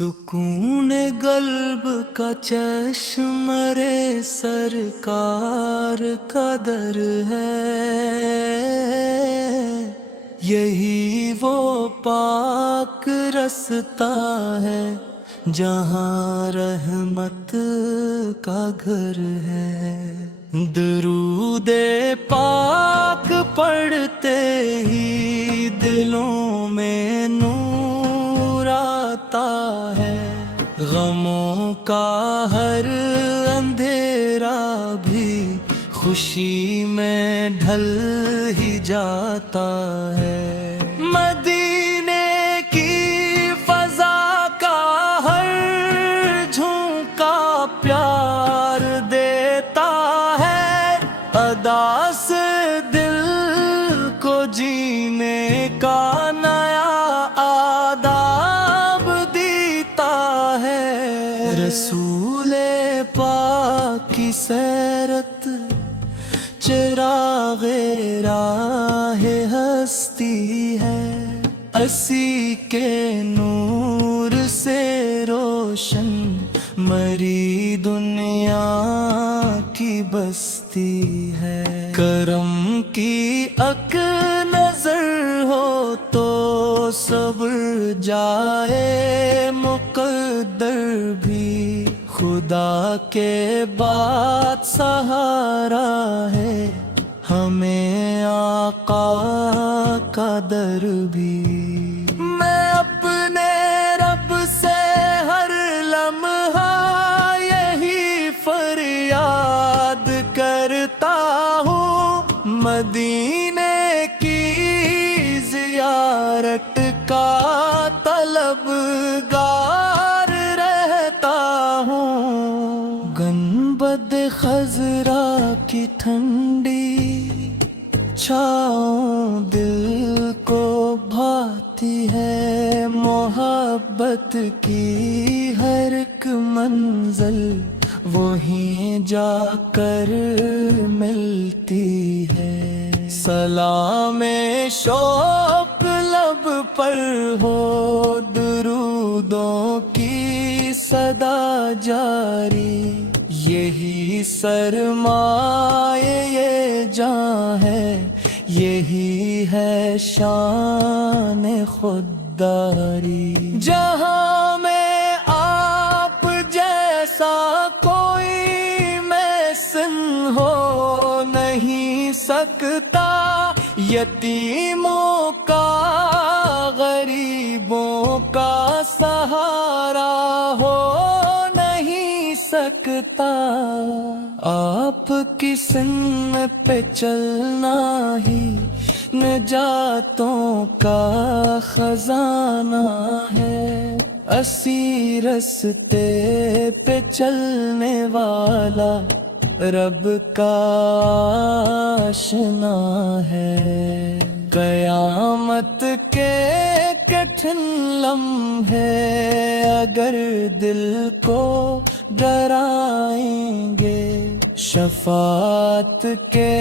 سکون قلب کا چشم رے سرکار کا در ہے، یہی وہ پاک رستہ ہے جہاں رحمت کا گھر ہے۔ درود پاک پڑھتے ہی دلوں میں نور آتا ہے، غموں کا ہر اندھیرا بھی خوشی میں ڈھل ہی جاتا ہے۔ مدینے کی فضا کا ہر جھونکا پیار دیتا ہے، ادا سے دل کو جینے کا نیا آداب دیتا ہے۔ رسول پاک کی سیرت چراغ راہ ہستی ہے، اسی کے نور سے روشن مری دنیا کی بستی ہے۔ کرم کی اک نظر ہو تو صبر جائے مقدر بھی، خدا کے بعد سہارا ہے ہمیں آقا کا در بھی۔ میں اپنے رب سے ہر لمحہ یہی فریاد کرتا ہوں، مدینے کی زیارت کا طلبگار رہتا ہوں۔ گنبد خضرا کی ٹھنڈی چھاؤں دل کو بھاتی ہے، محبت کی ہر ایک منزل وہیں جا کر ملتی ہے۔ سلام شوق لب پر ہو، درودوں کی صدا جاری، یہی سرمایہ یہ جاں ہے، یہی ہے شان خودداری۔ جہاں میں آپ جیسا کوئی محسن ہو نہیں سکتا، یتیموں کا غریبوں کا سہارا ہو نہیں سکتا۔ آپ کی سنت پہ چلنا ہی نجاتوں کا خزانہ ہے، اسی رستے پہ چلنے والا رب کا آشنا ہے۔ قیامت کے کٹھن لمحے اگر دل کو ڈرائیں گے، شفاعت کے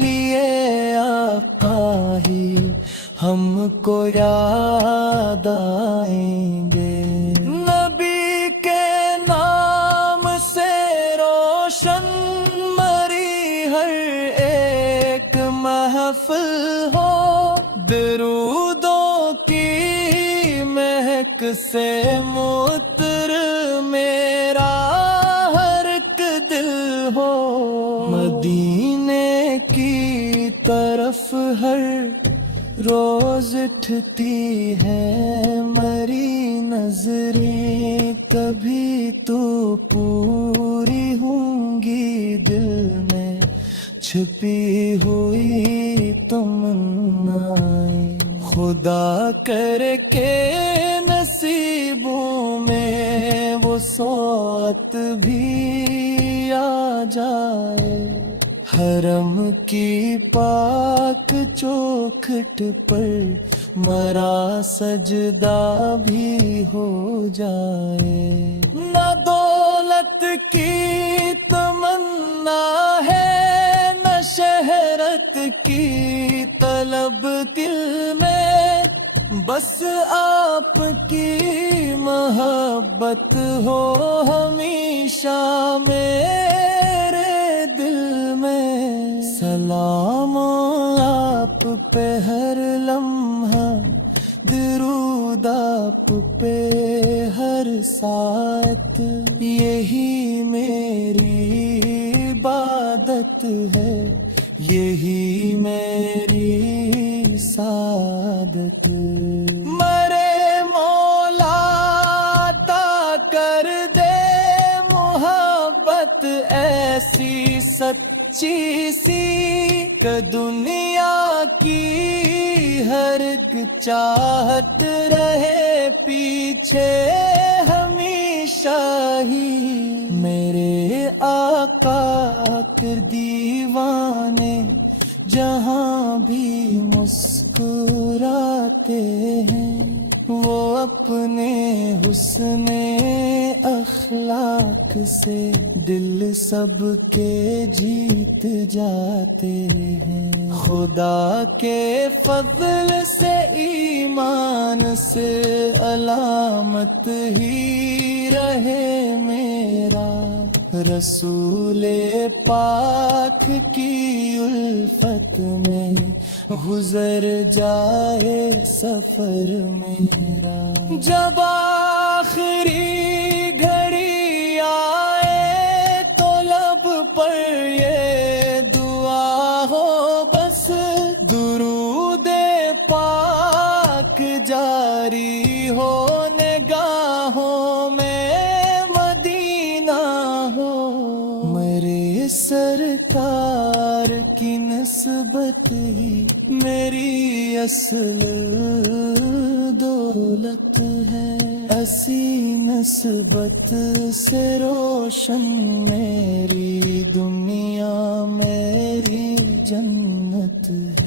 لیے آقا ہی ہم کو یاد آئیں گے۔ نبی کے نام سے روشن مری ہر ایک محفل ہو، درودوں کی مہک سے مطر میرا ہر ایک دل ہو۔ مدینے کی طرف ہر روز اٹھتی ہے مری نظریں، کبھی تو پوری ہوں گی دل میں چھپی ہوئی تمنائیں۔ خدا کر کے نصیبوں میں وہ سوت بھی آ جائے، حرم کی پاک چوکھٹ پر مرا سجدہ بھی ہو جائے۔ نہ دولت کی تمنا ہے، نہ شہرت کی طلب دل میں، بس آپ کی محبت ہو ہمیشہ میرے دل میں، سلام آپ پہ ہر لمحہ، درود آپ پہ ہر ساعت، یہی میری عبادت ہے، یہی میری سعادت۔ مرے مولا عطا کر دے محبت ایسی سچی سی کہ دنیا کی ہر ایک چاہت رہے پیچھے ہمیشہ ہی۔ میرے آقا کے دیوانے جہاں بھی مسکراتے ہیں، وہ اپنے حسن اخلاق سے دل سب کے جیت جاتے ہیں۔ خدا کے فضل سے ایمان سے علامت ہی رہے میرا، رسول پاک کی الفت میں گزر جائے سفر میرا۔ جب آخری گھڑی آئے تو لب پر یہ دعا ہو بس، درود پاک جاری ہو نگاہوں میں مدینہ ہو۔ میرے سرکار کی نسبت ہی میری اصل دولت ہے، اسی نسبت سے روشن میری دنیا میری جنت ہے۔